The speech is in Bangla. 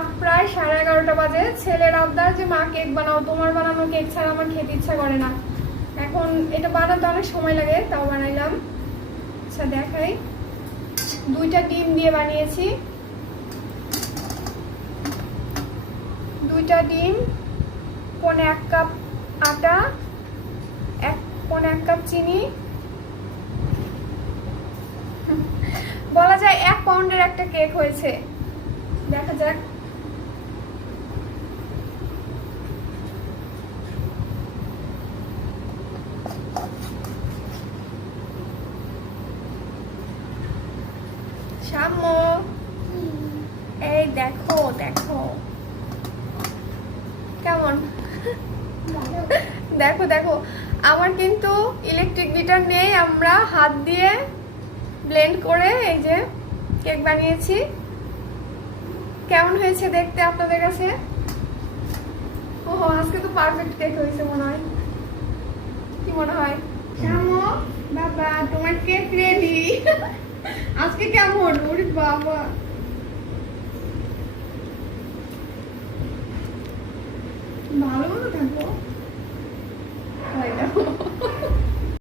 রাত প্রায় সাড়ে এগারোটা বাজে। ছেলের আবদার যে, মা, কেক বানাও, তোমার বানানো কেক ছাড়া আমার খেতে ইচ্ছা করে না। এখন এটা বানাতে অনেক সময় লাগে, তাও বানাইলাম। আচ্ছা দেখাই। দুইটা ডিম দিয়ে বানিয়েছি। দুইটা ডিম, পনে এক কাপ আটা, এক, পনে এক কাপ চিনি। বলা যায় এক পাউন্ডের একটা কেক হয়েছে। দেখা যাক। সাম্য এই দেখো দেখো। কেমন? দেখো দেখো। আমার কিন্তু ইলেকট্রিক বিটার নেই, আমরা হাত দিয়ে ব্লেন্ড করে এই যে কেক বানিয়েছি। কেমন হয়েছে দেখতে আপনাদের কাছে? ও আজকে তো পারফেক্ট কেক হয়েছে মনে হয় কি মনে হয় শ্যামো বাবা তোমার কেক রেডি আজকে কেমন ওরে বাবা ভালো মতো থাকো হয়